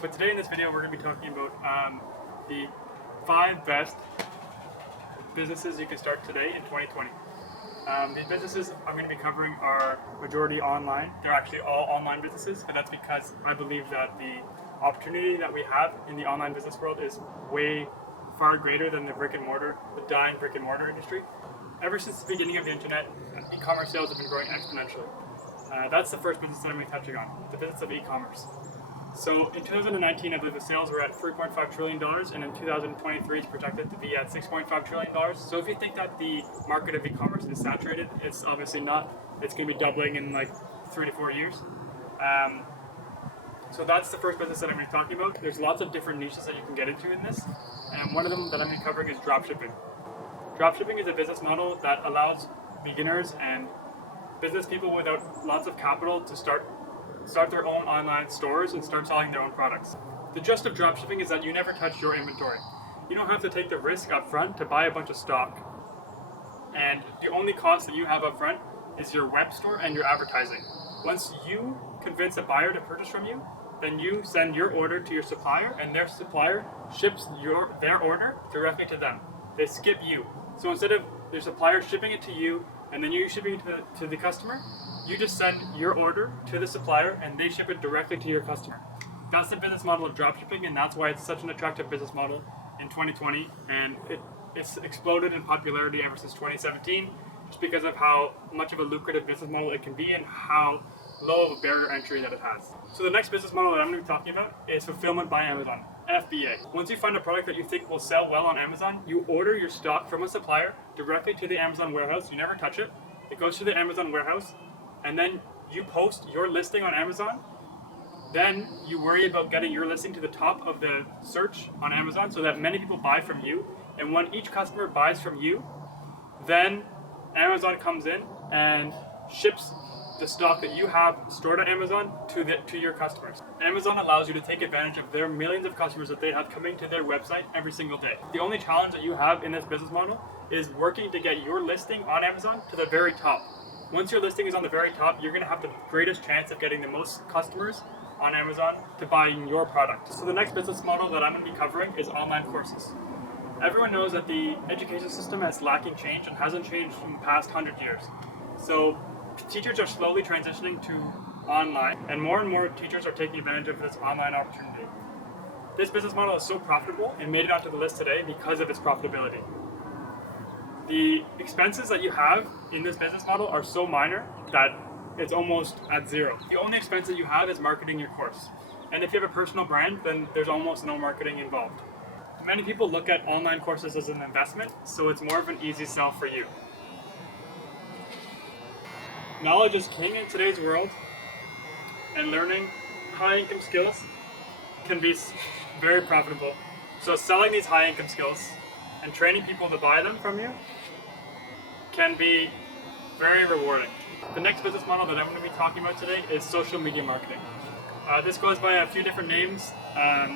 But today in this video we're going to be talking about the 5 best businesses you can start today in 2020. These businesses I'm going to be covering are majority online. They're actually all online businesses, but that's because I believe that the opportunity that we have in the online business world is way far greater than the dying brick and mortar industry. Ever since the beginning of the internet, e-commerce sales have been growing exponentially. That's the first business that I'm going to be touching on, the business of e-commerce. So in 2019, I believe the sales were at $3.5 trillion, and in 2023 it's projected to be at $6.5 trillion. So if you think that the market of e-commerce is saturated, it's obviously not. It's going to be doubling in like 3 to 4 years. So that's the first business that I'm going to be talking about. There's lots of different niches that you can get into in this, and one of them that I'm going to be covering is dropshipping. Dropshipping is a business model that allows beginners and business people without lots of capital to start their own online stores and start selling their own products. The gist of dropshipping is that you never touch your inventory. You don't have to take the risk up front to buy a bunch of stock. And the only cost that you have up front is your web store and your advertising. Once you convince a buyer to purchase from you, then you send your order to your supplier, and their supplier ships their order directly to them. They skip you. So instead of their supplier shipping it to you and then you shipping it to the customer, you just send your order to the supplier and they ship it directly to your customer. That's the business model of dropshipping, and that's why it's such an attractive business model in 2020, and it's exploded in popularity ever since 2017, just because of how much of a lucrative business model it can be and how low of a barrier entry that it has. So the next business model that I'm going to be talking about is fulfillment by Amazon, FBA. Once you find a product that you think will sell well on Amazon, you order your stock from a supplier directly to the Amazon warehouse. You never touch it. It goes to the Amazon warehouse, and then you post your listing on Amazon. Then you worry about getting your listing to the top of the search on Amazon so that many people buy from you. And when each customer buys from you, then Amazon comes in and ships the stock that you have stored on Amazon to your customers. Amazon allows you to take advantage of their millions of customers that they have coming to their website every single day. The only challenge that you have in this business model is working to get your listing on Amazon to the very top. Once your listing is on the very top, you're going to have the greatest chance of getting the most customers on Amazon to buying your product. So the next business model that I'm going to be covering is online courses. Everyone knows that the education system is lacking change and hasn't changed in the past 100 years. So teachers are slowly transitioning to online, and more teachers are taking advantage of this online opportunity. This business model is so profitable and made it onto the list today because of its profitability. The expenses that you have in this business model are so minor that it's almost at zero. The only expense that you have is marketing your course. And if you have a personal brand, then there's almost no marketing involved. Many people look at online courses as an investment, so it's more of an easy sell for you. Knowledge is king in today's world, and learning high-income skills can be very profitable. So selling these high-income skills and training people to buy them from you can be very rewarding. The next business model that I'm going to be talking about today is social media marketing. This goes by a few different names,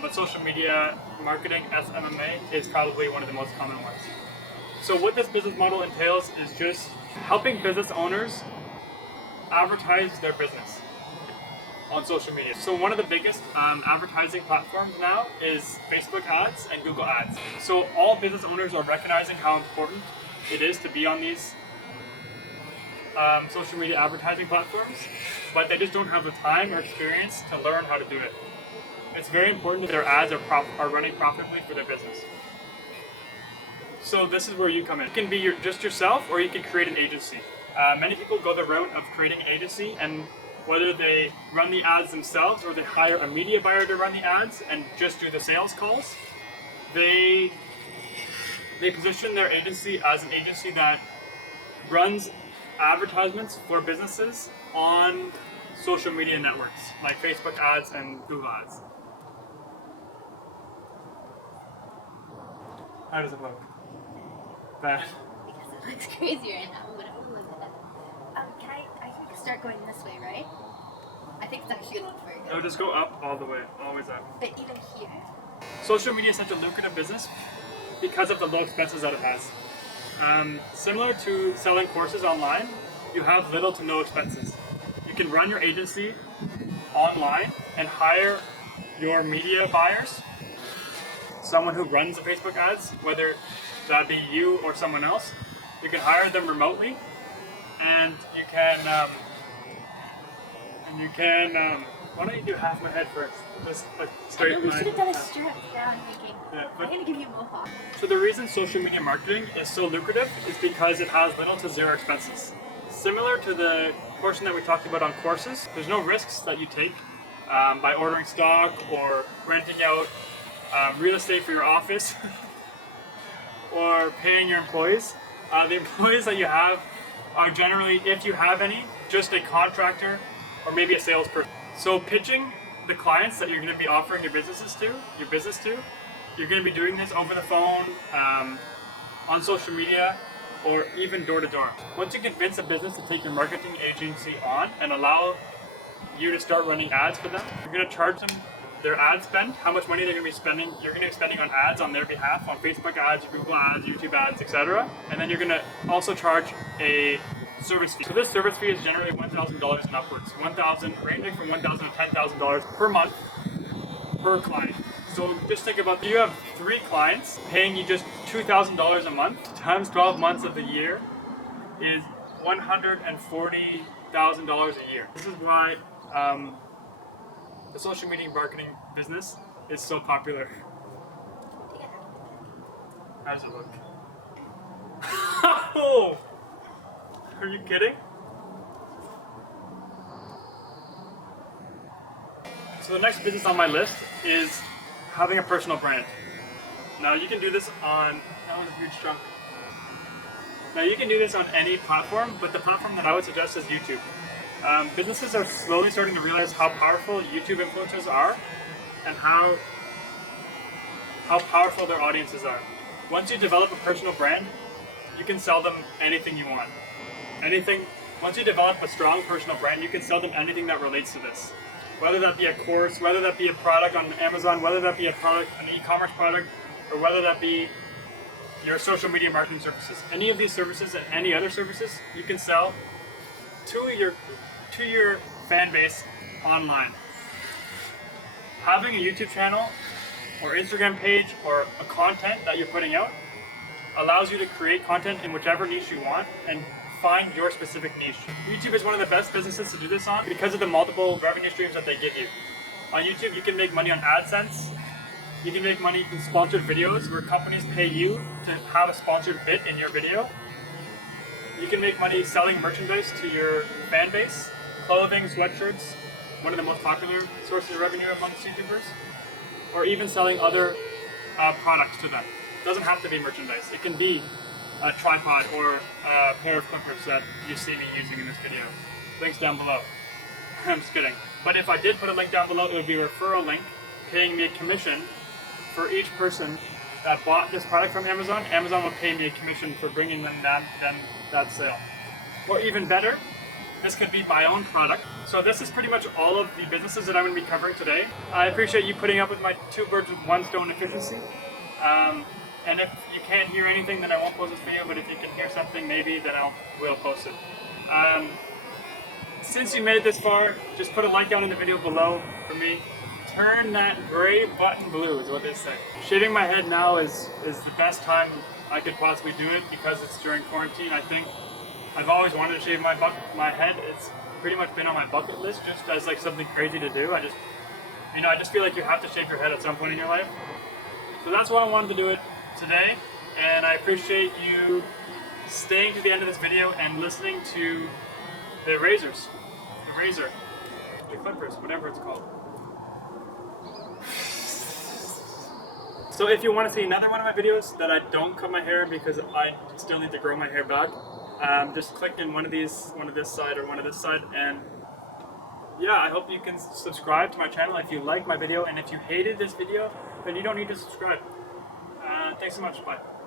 but social media marketing, SMMA, is probably one of the most common ones. So what this business model entails is just helping business owners advertise their business on social media. So one of the biggest advertising platforms now is Facebook ads and Google ads. So all business owners are recognizing how important it is to be on these social media advertising platforms, but they just don't have the time or experience to learn how to do it. It's very important that their ads are running profitably for their business. So this is where you come in. You can be just yourself, or you can create an agency. Many people go the route of creating an agency, and whether they run the ads themselves or they hire a media buyer to run the ads and just do the sales calls, they position their agency as an agency that runs advertisements for businesses on social media networks like Facebook ads and Google ads. How does it look? Bad. Because it looks crazier and I'm gonna I can start going this way, right? I think it's actually gonna look very good. No, just go up all the way, always up. But even here? Social media is such a lucrative business because of the low expenses that it has. Similar to selling courses online, you have little to no expenses. You can run your agency online and hire your media buyers, someone who runs the Facebook ads, whether that be you or someone else. You can hire them remotely, and you can why don't you do half my head first? Just like straight We line. should have done a strip. Yeah, I'm thinking. Yeah, I'm gonna give you a mohawk. So the reason social media marketing is so lucrative is because it has little to zero expenses. Similar to the portion that we talked about on courses, there's no risks that you take by ordering stock or renting out real estate for your office or paying your employees. The employees that you have are generally, if you have any, just a contractor or maybe a salesperson. So pitching the clients that you're going to be offering your business to, you're going to be doing this over the phone, on social media, or even door to door. Once you convince a business to take your marketing agency on and allow you to start running ads for them, you're going to charge them their ad spend, how much money they're going to be spending. You're going to be spending on ads on their behalf, on Facebook ads, Google ads, YouTube ads, etc. And then you're going to also charge a service fee. So this service fee is generally $1,000 and upwards. Ranging from $1,000 to $10,000 per month per client. So just think about, you have 3 clients paying you just $2,000 a month times 12 months of the year is $140,000 a year. This is why the social media marketing business is so popular. How does it look? Oh! Are you kidding? So the next business on my list is having a personal brand. Now you can do this on, that was a huge chunk. Now you can do this on any platform, but the platform that I would suggest is YouTube. Businesses are slowly starting to realize how powerful YouTube influencers are and how powerful their audiences are. Once you develop a personal brand, you can sell them anything you want. Once you develop a strong personal brand, you can sell them anything that relates to this. Whether that be a course, whether that be a product on Amazon, whether that be a product, an e-commerce product, or whether that be your social media marketing services. Any of these services and any other services you can sell to your fan base online. Having a YouTube channel or Instagram page or a content that you're putting out allows you to create content in whichever niche you want and find your specific niche. YouTube is one of the best businesses to do this on because of the multiple revenue streams that they give you. On YouTube, you can make money on AdSense. You can make money in sponsored videos where companies pay you to have a sponsored bit in your video. You can make money selling merchandise to your fan base, clothing, sweatshirts, one of the most popular sources of revenue amongst YouTubers, or even selling other products to them. It doesn't have to be merchandise. It can be a tripod or a pair of clippers that you see me using in this video. Links down below. I'm just kidding. But if I did put a link down below, it would be a referral link paying me a commission for each person that bought this product from Amazon. Amazon will pay me a commission for bringing them that sale. Or even better, this could be my own product. So this is pretty much all of the businesses that I'm going to be covering today. I appreciate you putting up with my 2 birds with 1 stone efficiency. And if you can't hear anything, then I won't post this video, but if you can hear something, maybe, then I will post it. Since you made it this far, just put a like down in the video below for me. Turn that gray button blue is what they say. Shaving my head now is the best time I could possibly do it because it's during quarantine. I think I've always wanted to shave my head. It's pretty much been on my bucket list just as like something crazy to do. I just feel like you have to shave your head at some point in your life. So that's why I wanted to do it today, and I appreciate you staying to the end of this video and listening to the razor, the clippers, whatever it's called. So if you want to see another one of my videos that I don't cut my hair because I still need to grow my hair back, just click in one of this side or one of this side, and yeah, I hope you can subscribe to my channel if you like my video, and if you hated this video, then you don't need to subscribe. Thanks so much, bye.